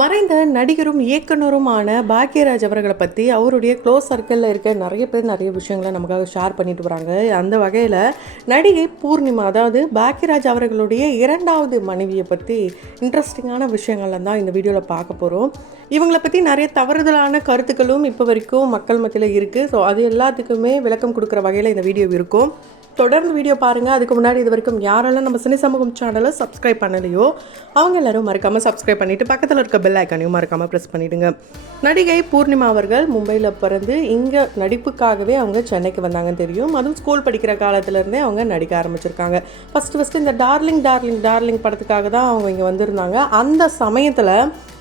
மறைந்த நடிகரும் இயக்குனருமான பாக்யராஜ் அவர்களை பற்றி அவருடைய க்ளோஸ் சர்க்கிளில் இருக்க நிறைய பேர் நிறைய விஷயங்களை நமக்காக ஷேர் பண்ணிட்டு வராங்க. அந்த வகையில் நடிகை பூர்ணிமா, அதாவது பாக்யராஜ் அவர்களுடைய இரண்டாவது மனைவியை பற்றி இன்ட்ரெஸ்டிங்கான விஷயங்கள்லாம் தான் இந்த வீடியோவில் பார்க்க போகிறோம். இவங்களை பற்றி நிறைய தவறுதலான கருத்துக்களும் இப்போ வரைக்கும் மக்கள் மத்தியில் இருக்குது. ஸோ அது எல்லாத்துக்குமே விளக்கம் கொடுக்குற வகையில் இந்த வீடியோ இருக்கும். தொடர்ந்து வீடியோ பாருங்கள். அதுக்கு முன்னாடி இது வரைக்கும் யாரெல்லாம் நம்ம சினி சமூகம் சேனலை சப்ஸ்கிரைப் பண்ணலையோ அவங்க எல்லோரும் மறக்காமல் சப்ஸ்கிரைப் பண்ணிவிட்டு பக்கத்தில் இருக்க பெல் ஐக்கானையும் மறக்காமல் ப்ரெஸ் பண்ணிவிடுங்க. நடிகை பூர்ணிமா அவர்கள் மும்பையில் பிறந்து இங்கே நடிப்புக்காகவே அவங்க சென்னைக்கு வந்தாங்கன்னு தெரியும். அதுவும் ஸ்கூல் படிக்கிற காலத்துலேருந்தே அவங்க நடிக்க ஆரம்பிச்சிருக்காங்க. ஃபஸ்ட்டு இந்த டார்லிங் படத்துக்காக தான் அவங்க இங்கே வந்திருந்தாங்க. அந்த சமயத்தில்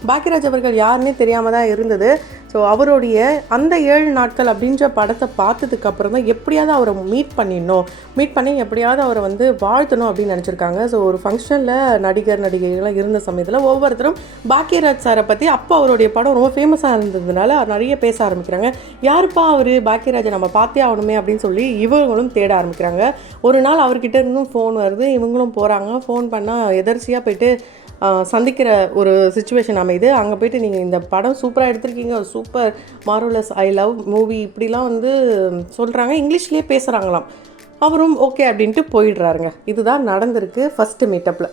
பாக்யராஜ் அவர்கள் யாருன்னே தெரியாமல் தான் இருந்தது. ஸோ அவருடைய அந்த 7 நாட்கள் அப்படின்ற படத்தை பார்த்ததுக்கப்புறம் தான் எப்படியாவது அவரை மீட் பண்ணி எப்படியாவது அவரை வாழ்த்தணும் அப்படின்னு நினச்சிருக்காங்க. ஸோ ஒரு ஃபங்க்ஷனில் நடிகைகள்லாம் இருந்த சமயத்தில் ஒவ்வொருத்தரும் பாக்யராஜ் சாரை பற்றி, அப்போ அவருடைய படம் ரொம்ப ஃபேமஸாக இருந்ததுனால நிறைய பேச ஆரம்பிக்கிறாங்க. யாருப்பா அவர், பாக்யராஜை நம்ம பார்த்தே ஆகணுமே அப்படின்னு சொல்லி இவங்களும் தேட ஆரம்பிக்கிறாங்க. ஒரு நாள் அவர்கிட்ட இருந்தும் ஃபோன் வருது. இவங்களும் போகிறாங்க. ஃபோன் பண்ணால் எதர்ச்சியாக போயிட்டு சந்திக்கிற ஒரு சுச்சுவேஷன் அமையுது. அங்கே போய்ட்டு நீங்கள் இந்த படம் சூப்பராக எடுத்திருக்கீங்க, super marvellous, I love movie இப்படிலாம் சொல்கிறாங்க. இங்கிலீஷ்லேயே பேசுகிறாங்களாம். அவரும் ஓகே அப்படின்ட்டு போயிடுறாருங்க. இதுதான் நடந்திருக்கு ஃபஸ்ட்டு மீட்டப்பில்.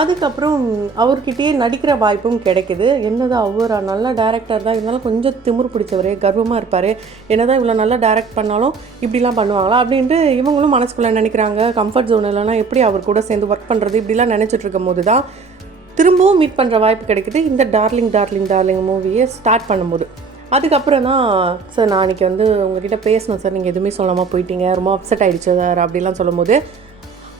அதுக்கப்புறம் அவர்கிட்டயே நடிக்கிற வாய்ப்பும் கிடைக்குது. என்னதான் அவர் நல்ல டேரக்டர் தான், இருந்தாலும் கொஞ்சம் திமிர் பிடிச்சவர், கர்வமாக இருப்பார். என்னதான் இவ்வளோ நல்லா டேரக்ட் பண்ணாலும் இப்படிலாம் பண்ணுவாங்களா அப்படின்ட்டு இவங்களும் மனசுக்குள்ளே நினைக்கிறாங்க. கம்ஃபர்ட் ஜோன் இல்லைனா எப்படி அவர் கூட சேர்ந்து ஒர்க் பண்ணுறது இப்படிலாம் நினச்சிட்டு இருக்கும் போது தான் திரும்பவும் மீட் பண்ணுற வாய்ப்பு கிடைக்குது. இந்த டார்லிங் மூவியை ஸ்டார்ட் பண்ணும்போது அதுக்கப்புறம் தான், சார் நான் அன்றைக்கி உங்ககிட்ட பேசணும் சார், நீங்கள் எதுவுமே சொல்லாமல் போயிட்டீங்க, ரொம்ப அப்செட் ஆகிடுச்சு சார் அப்படிலாம் சொல்லும்போது,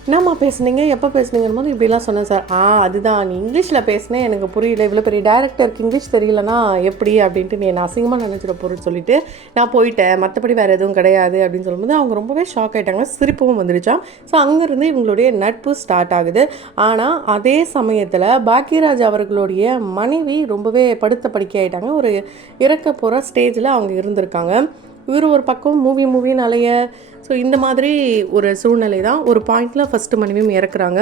என்னம்மா பேசுனீங்க, எப்போ பேசுனீங்கன்னு போது இப்படிலாம் சொன்னேன் சார். அதுதான் நீ இங்கிலீஷில் பேசினேன், எனக்கு புரியல, இவ்வளோ பெரிய டேரக்டருக்கு இங்கிலீஷ் தெரியலனா எப்படி அப்படின்ட்டு நீ என்ன அசிங்கமாக நினச்சிட போகிறேன்னு சொல்லிட்டு நான் போயிட்டேன், மற்றபடி வேறு எதுவும் கிடையாது அப்படின்னு சொல்லும்போது அவங்க ரொம்பவே ஷாக் ஆகிட்டாங்க. சிரிப்பும் வந்துருச்சான். ஸோ அங்கேருந்து இவங்களுடைய நட்பு ஸ்டார்ட் ஆகுது. ஆனால் அதே சமயத்தில் பாக்யராஜ் அவர்களுடைய மனைவி ரொம்பவே படுத்த படுக்கை ஆகிட்டாங்க. ஒரு இறக்க போகிற ஸ்டேஜில் அவங்க இருந்திருக்காங்க. இவர் ஒரு பக்கம் மூவின்னு அலைய. ஸோ இந்த மாதிரி ஒரு சூழ்நிலை தான். ஒரு பாயிண்டில் ஃபஸ்ட்டு மனைவியும் இறக்குறாங்க.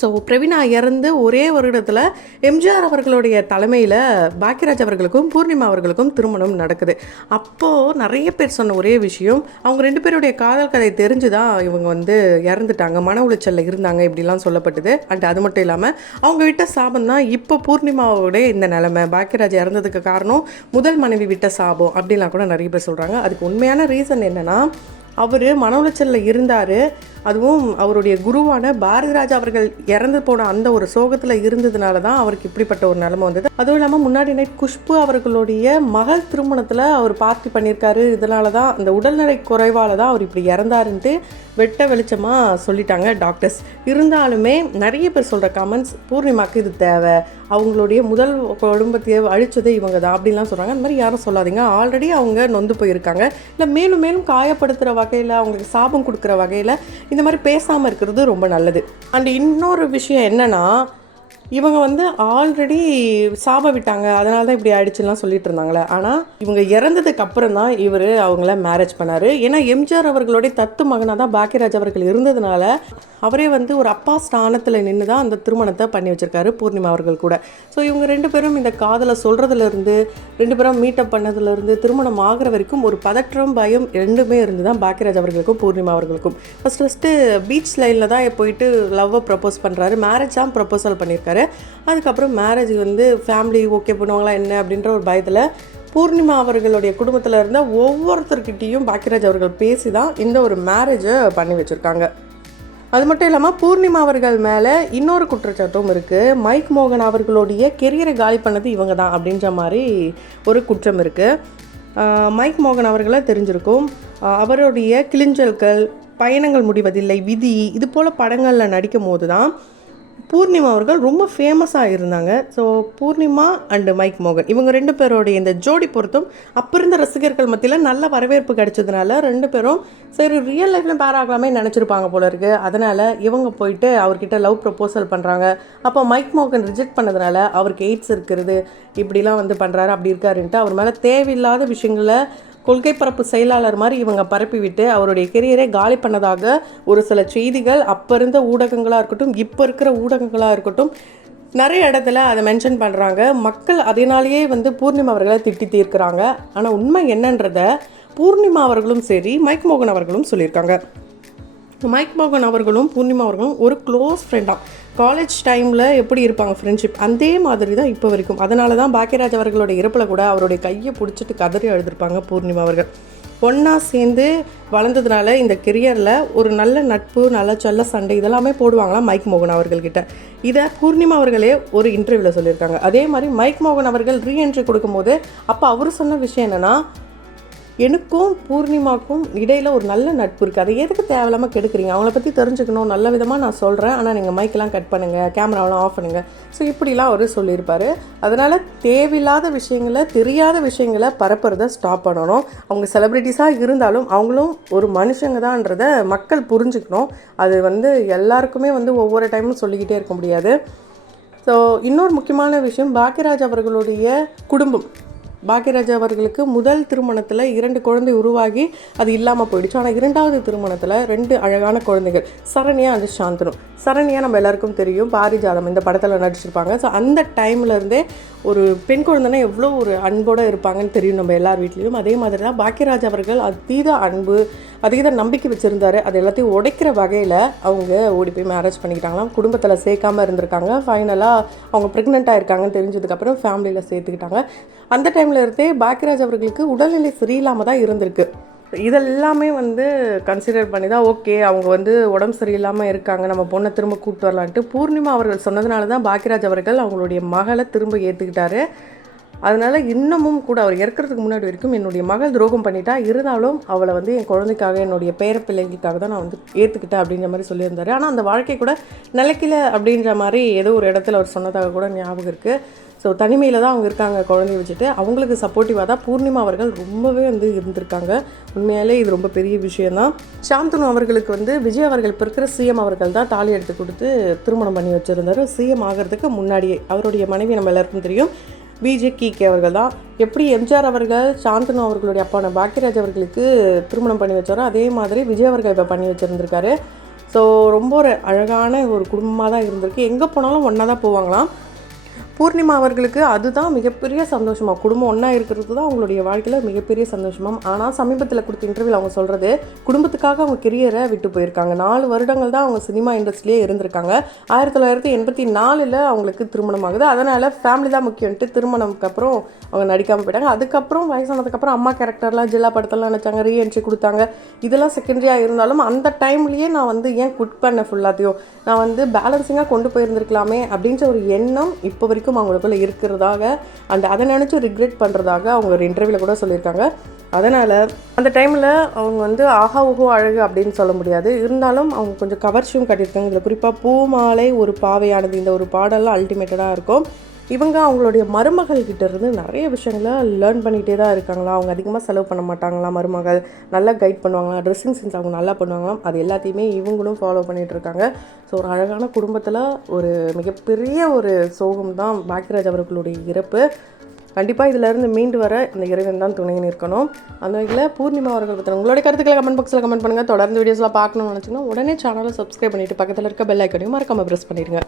ஸோ பிரவீனா இறந்து ஒரே வருடத்தில் எம்ஜிஆர் அவர்களுடைய தலைமையில் பாக்யராஜ் அவர்களுக்கும் பூர்ணிமா அவர்களுக்கும் திருமணம் நடக்குது. அப்போது நிறைய பேர் சொன்ன ஒரே விஷயம், அவங்க 2 பேருடைய காதல் கதை தெரிஞ்சு தான் இவங்க இறந்துட்டாங்க, மன உளைச்சலில் இருந்தாங்க இப்படிலாம் சொல்லப்பட்டது. அண்ட் அது மட்டும் இல்லாமல் அவங்க விட்ட சாபம் தான் இப்போ பூர்ணிமாவோடைய இந்த நிலைமை. பாக்யராஜ் இறந்ததுக்கு காரணம் முதல் மனைவி விட்ட சாபம் அப்படிலாம் கூட நிறைய பேர் சொல்கிறாங்க. அதுக்கு உண்மையான ரீசன் என்னென்னா, அவர் மன உளைச்சலில் இருந்தார். அதுவும் அவருடைய குருவான பாரதிராஜா அவர்கள் இறந்து போன அந்த ஒரு சோகத்தில் இருந்ததுனால தான் அவருக்கு இப்படிப்பட்ட ஒரு நிலைமை வந்தது. அதுவும் இல்லாமல் முன்னாடி நைட் குஷ்பு அவர்களுடைய மகள் திருமணத்தில் அவர் பார்ட்டி பண்ணியிருக்காரு. இதனால தான், அந்த உடல்நிலை குறைவால் தான் அவர் இப்படி இறந்தாருன்ட்டு வெட்ட வெளிச்சமாக சொல்லிட்டாங்க டாக்டர்ஸ். இருந்தாலுமே நிறைய பேர் சொல்கிற கமெண்ட்ஸ், பூர்ணிமாவுக்கு இது தேவை, அவங்களுடைய முதல் குடும்பத்தையே அழிச்சதே இவங்க தான் அப்படின்லாம் சொல்கிறாங்க. அந்த மாதிரி யாரும் சொல்லாதீங்க. ஆல்ரெடி அவங்க நொந்து போயிருக்காங்க. இல்லை மேலும் மேலும் காயப்படுத்துகிற வகையில், அவங்களுக்கு சாபம் கொடுக்குற வகையில் இந்த மாதிரி பேசாமல் இருக்கிறது ரொம்ப நல்லது. அண்ட் இன்னொரு விஷயம் என்னென்னா, இவங்க ஆல்ரெடி சாப விட்டாங்க, அதனால தான் இப்படி ஆயிடுச்சுலாம் சொல்லிட்டு இருந்தாங்களே. ஆனால் இவங்க இறந்ததுக்கு அப்புறம் தான் இவர் அவங்கள மேரேஜ் பண்ணார். ஏன்னா எம்ஜிஆர் அவர்களுடைய தத்து மகனாக தான் பாக்யராஜ் அவர்கள் இருந்ததுனால அவரே ஒரு அப்பா ஸ்தானத்தில் நின்று தான் அந்த திருமணத்தை பண்ணி வச்சுருக்காரு பூர்ணிமா அவர்கள் கூட. ஸோ இவங்க 2 பேரும் இந்த காதலை சொல்கிறதுலேருந்து, 2 பேரும் மீட்டப் பண்ணதுலேருந்து திருமணம் ஆகிற வரைக்கும் ஒரு பதற்றம், பயம் ரெண்டுமே இருந்து தான் பாக்யராஜ் அவர்களுக்கும் பூர்ணிமா அவர்களுக்கும். ஃபஸ்ட்டு பீச் லைனில் தான் போயிட்டு லவ்வை ப்ரப்போஸ் பண்ணுறாரு. மேரேஜ் தான் ப்ரப்போசல் பண்ணியிருக்காரு. அதுக்கப்புறம் மேரேஜ் ஃபேமிலி ஓகே பண்ணுவாங்களா என்ன அப்படின்ற ஒரு பயத்தில் பூர்ணிமா அவர்களுடைய குடும்பத்தில் இருந்த ஒவ்வொருத்தர்கிட்டையும் பாக்யராஜ் அவர்கள் பேசி தான் இந்த ஒரு மேரேஜை பண்ணி வச்சுருக்காங்க. அது மட்டும் இல்லாமல் பூர்ணிமா அவர்கள் மேலே இன்னொரு குற்றச்சாட்டும் இருக்குது. மைக் மோகன் அவர்களுடைய கெரியரை காலி பண்ணது இவங்க தான் அப்படின்ற மாதிரி ஒரு குற்றம் இருக்குது. மைக் மோகன் அவர்களை தெரிஞ்சிருக்கும். அவருடைய கிளிஞ்சல்கள், பயணங்கள் முடிவதில்லை, விதி, இது போல் படங்களில் நடிக்கும் போது தான் பூர்ணிமா அவர்கள் ரொம்ப ஃபேமஸாக இருந்தாங்க. ஸோ பூர்ணிமா அண்டு மைக் மோகன் இவங்க 2 பேரோடைய இந்த ஜோடி பொறுத்தும் அப்போ இருந்த ரசிகர்கள் மத்தியில் நல்ல வரவேற்பு கிடைச்சதுனால 2 பேரும் சரி ரியல் லைஃப்லையும் பேர் ஆகலாமே நினச்சிருப்பாங்க போல இருக்குது. அதனால் இவங்க போயிட்டு அவர்கிட்ட லவ் ப்ரப்போசல் பண்ணுறாங்க. அப்போ மைக் மோகன் ரிஜெக்ட் பண்ணதுனால அவருக்கு எய்ட்ஸ் இருக்கிறது, இப்படிலாம் பண்ணுறாரு, அப்படி இருக்காருன்ட்டு அவர் மேலே தேவையில்லாத விஷயங்களை கொள்கை பரப்பு செயலாளர் மாதிரி இவங்க பரப்பி விட்டு அவருடைய கெரியரை காலி பண்ணதாக ஒரு சில செய்திகள் அப்போ இருந்த ஊடகங்களாக இருக்கட்டும், இப்போ இருக்கிற ஊடகங்களாக இருக்கட்டும் நிறைய இடத்துல அதை மென்ஷன் பண்ணுறாங்க. மக்கள் அதனாலேயே வந்து பூர்ணிமா அவர்களை திட்டி தீர்க்கிறாங்க. ஆனால் உண்மை என்னன்றத பூர்ணிமா அவர்களும் சரி, மைக் மோகன் அவர்களும் சொல்லியிருக்காங்க. மைக் மோகன் அவர்களும் பூர்ணிமா அவர்களும் ஒரு க்ளோஸ் ஃப்ரெண்டாக காலேஜ் டைமில் எப்படி இருப்பாங்க ஃப்ரெண்ட்ஷிப், அதே மாதிரி தான் இப்போ வரைக்கும். அதனால தான் பாக்கியராஜ் அவர்களோட இறப்பில் கூட அவருடைய கையை பிடிச்சிட்டு கதறி அழுதுருப்பாங்க பூர்ணிமா அவர்கள். ஒன்றா சேர்ந்து வளர்ந்ததுனால இந்த கெரியரில் ஒரு நல்ல நட்பு, நல்ல சொல்ல சண்டை இதெல்லாமே போடுவாங்களாம் மைக் மோகன் அவர்கள்கிட்ட. இதை பூர்ணிமா அவர்களே ஒரு இன்டர்வியூவில் சொல்லியிருக்காங்க. அதே மாதிரி மைக் மோகன் அவர்கள் ரீஎன்ட்ரி கொடுக்கும்போது அப்போ அவர் சொன்ன விஷயம் என்னென்னா, எனக்கும் பூர்ணிமாவுக்கும் இடையில் ஒரு நல்ல நட்பு இருக்குது, அதை எதுக்கு தேவையில்லாமல் கெடுக்குறீங்க, அவங்கள பற்றி தெரிஞ்சுக்கணும், நல்ல விதமாக நான் சொல்கிறேன், ஆனால் நீங்கள் மைக்கெல்லாம் கட் பண்ணுங்கள், கேமராவெலாம் ஆஃப் பண்ணுங்கள். ஸோ இப்படிலாம் அவர் சொல்லியிருப்பார். அதனால் தேவையில்லாத விஷயங்களை, தெரியாத விஷயங்களை பரப்புறதை ஸ்டாப் பண்ணணும். அவங்க செலிப்ரிட்டிஸாக இருந்தாலும் அவங்களும் ஒரு மனுஷங்க தான்றதை மக்கள் புரிஞ்சுக்கணும். அது வந்து எல்லாருக்குமே வந்து ஒவ்வொரு டைமும் சொல்லிக்கிட்டே இருக்க முடியாது. ஸோ இன்னொரு முக்கியமான விஷயம், பாக்கியராஜ் அவர்களுடைய குடும்பம். பாக்கியராஜ் அவர்களுக்கு முதல் திருமணத்தில் 2 குழந்தை உருவாகி அது இல்லாமல் போயிடுச்சு. ஆனால் 2வது திருமணத்தில் 2 அழகான குழந்தைகள், சரண்யா அண்ட் சாந்தனு. சரண்யா நம்ம எல்லாருக்கும் தெரியும், பாரிஜாதம் இந்த படத்தில் நடிச்சிருப்பாங்க. ஸோ அந்த டைம்லேருந்தே ஒரு பெண் குழந்தைனா எவ்வளோ ஒரு அன்போடு இருப்பாங்கன்னு தெரியும் நம்ம எல்லார் வீட்லேயும். அதே மாதிரி தான் பாக்கியராஜ் அவர்கள் அதீத அன்பு, அதீத நம்பிக்கை வச்சுருந்தாரு. அது எல்லாத்தையும் உடைக்கிற வகையில் அவங்க ஓடி போய் மேரேஜ் பண்ணிக்கிட்டாங்களாம். குடும்பத்தில் சேர்க்காமல் இருந்திருக்காங்க. ஃபைனலாக அவங்க ப்ரெக்னெண்ட்டாக இருக்காங்கன்னு தெரிஞ்சதுக்கப்புறம் ஃபேமிலியில் சேர்த்துக்கிட்டாங்க. அந்த டைமில் இருந்தே பாக்கியராஜ் அவர்களுக்கு உடல்நிலை சரியில்லாமல் தான் இருந்திருக்கு. இதெல்லாமே வந்து கன்சிடர் பண்ணி தான் ஓகே, அவங்க வந்து உடம்பு சரியில்லாமல் இருக்காங்க, நம்ம பொண்ணை திரும்ப கூப்பிட்டு வரலான்ட்டு பூர்ணிமா அவர்கள் சொன்னதுனால தான் பாக்கியராஜ் அவர்கள் அவங்களுடைய மகளை திரும்ப ஏற்றுக்கிட்டாரு. அதனால் இன்னமும் கூட அவர் இறக்கிறதுக்கு முன்னாடி வரைக்கும் என்னுடைய மகள் துரோகம் பண்ணிட்டா, இருந்தாலும் அவளை வந்து என் குழந்தைக்காக, என்னுடைய பேர பிள்ளைகளுக்காக தான் நான் வந்து ஏற்றுக்கிட்டேன் அப்படின்ற மாதிரி சொல்லியிருந்தாரு. ஆனால் அந்த வாழ்க்கை கூட நிலைக்கல அப்படின்ற மாதிரி ஏதோ ஒரு இடத்துல அவர் சொன்னதாக கூட ஞாபகம் இருக்குது. ஸோ தனிமையில் தான் அவங்க இருக்காங்க குழந்தைய வச்சுட்டு. அவங்களுக்கு சப்போர்ட்டிவாக தான் பூர்ணிமா அவர்கள் ரொம்பவே வந்து இருந்திருக்காங்க. உண்மையாலே இது ரொம்ப பெரிய விஷயந்தான். சாந்தனு அவர்களுக்கு வந்து விஜய் அவர்கள் இப்போ இருக்கிற சிஎம் அவர்கள் தான் தாலி எடுத்து கொடுத்து திருமணம் பண்ணி வச்சுருந்தார். சிஎம் ஆகிறதுக்கு முன்னாடியே அவருடைய மனைவி நம்ம எல்லாருக்கும் தெரியும், விஜே அவர்கள் தான். எப்படி எம்ஜிஆர் அவர்கள் சாந்தனு அவர்களுடைய அப்பான பாக்கியராஜ் அவர்களுக்கு திருமணம் பண்ணி வச்சாரோ அதே மாதிரி விஜய் அவர்கள் இப்போ பண்ணி வச்சுருந்துருக்காரு. ஸோ ரொம்ப ஒரு அழகான ஒரு குடும்பமாக தான் இருந்திருக்கு. எங்கே போனாலும் ஒன்றா தான் போவாங்களாம். பூர்ணிமா அவர்களுக்கு அதுதான் மிகப்பெரிய சந்தோஷமாக, குடும்பம் ஒன்றா இருக்கிறது தான் அவங்களுடைய வாழ்க்கையில் மிகப்பெரிய சந்தோஷமாக. ஆனால் சமீபத்தில் கொடுத்த இன்டர்வியூவில் அவங்க சொல்கிறது, குடும்பத்துக்காக அவங்க கெரியரை விட்டு போயிருக்காங்க. 4 வருடங்கள் தான் அவங்க சினிமா இண்டஸ்ட்ரியிலே இருந்திருக்காங்க. 1984 அவங்களுக்கு திருமணம் ஆகுது. அதனால் ஃபேமிலி தான் முக்கியம்ட்டு திருமணம்க்கு அப்புறம் அவங்க நடிக்காமல் போயிட்டாங்க. அதுக்கப்புறம் வயசானதுக்கப்புறம் அம்மா கேரக்டர்லாம் ஜில்லா படத்தெல்லாம் நினச்சாங்க, ரீஎன்ட்ரி கொடுத்தாங்க. இதெல்லாம் செகண்டரியாக இருந்தாலும் அந்த டைம்லேயே நான் வந்து ஏன் குட் பண்ணேன் ஃபுல்லாத்தையும், நான் வந்து பேலன்சிங்காக கொண்டு போயிருந்திருக்கலாமே அப்படின்ற ஒரு எண்ணம் இப்போ வரைக்கும் அவங்களுக்குள்ள இருக்கிறதாக, அதை நினச்சி ரிக்ரெட் பண்ணுறதாக அவங்க ஒரு இன்டர்வியூவில் கூட சொல்லியிருக்காங்க. அதனால் அந்த டைமில் அவங்க வந்து ஆஹா ஓஹோ அழகு அப்படின்னு சொல்ல முடியாது, இருந்தாலும் அவங்க கொஞ்சம் கவர்ச்சியும் காட்டியிருக்காங்க. இதில் குறிப்பாக பூமாலை ஒரு பாவையானது இந்த ஒரு பாடலாம் அல்டிமேட்டடாக இருக்கும். இவங்க அவங்களுடைய மருமகள்கிட்ட இருந்து நிறைய விஷயங்களை லேர்ன் பண்ணிகிட்டே தான் இருக்காங்களா. அவங்க அதிகமாக செலவு பண்ண மாட்டாங்களாம், மருமகள் நல்லா கைட் பண்ணுவாங்களாம், ட்ரெஸ்ஸிங் சென்ஸ் அவங்க நல்லா பண்ணுவாங்களாம். அது எல்லாத்தையுமே இவங்களும் ஃபாலோ பண்ணிகிட்டு இருக்காங்க. ஸோ ஒரு அழகான குடும்பத்தில் ஒரு மிகப்பெரிய ஒரு சோகம் தான் பாக்கியராஜ் அவர்களுடைய இறப்பு. கண்டிப்பாக இதிலேருந்து மீண்டு வர இந்த இறைவன் தான் துணைன்னு இருக்கணும். அந்த வகையில் பூர்ணிமா அவர்கள் பற்றி உங்களுடைய கருத்துக்களை கமெண்ட் பாக்ஸில் கமெண்ட் பண்ணுங்கள். தொடர்ந்து வீடியோஸ்லாம் பார்க்கணும்னு நினச்சிங்கன்னா உடனே சேனலை சப்ஸ்கிரைப் பண்ணிவிட்டு பக்கத்தில் இருக்க பெல் ஐக்கனையும் மறக்காமல் ப்ரெஸ் பண்ணிடுங்க.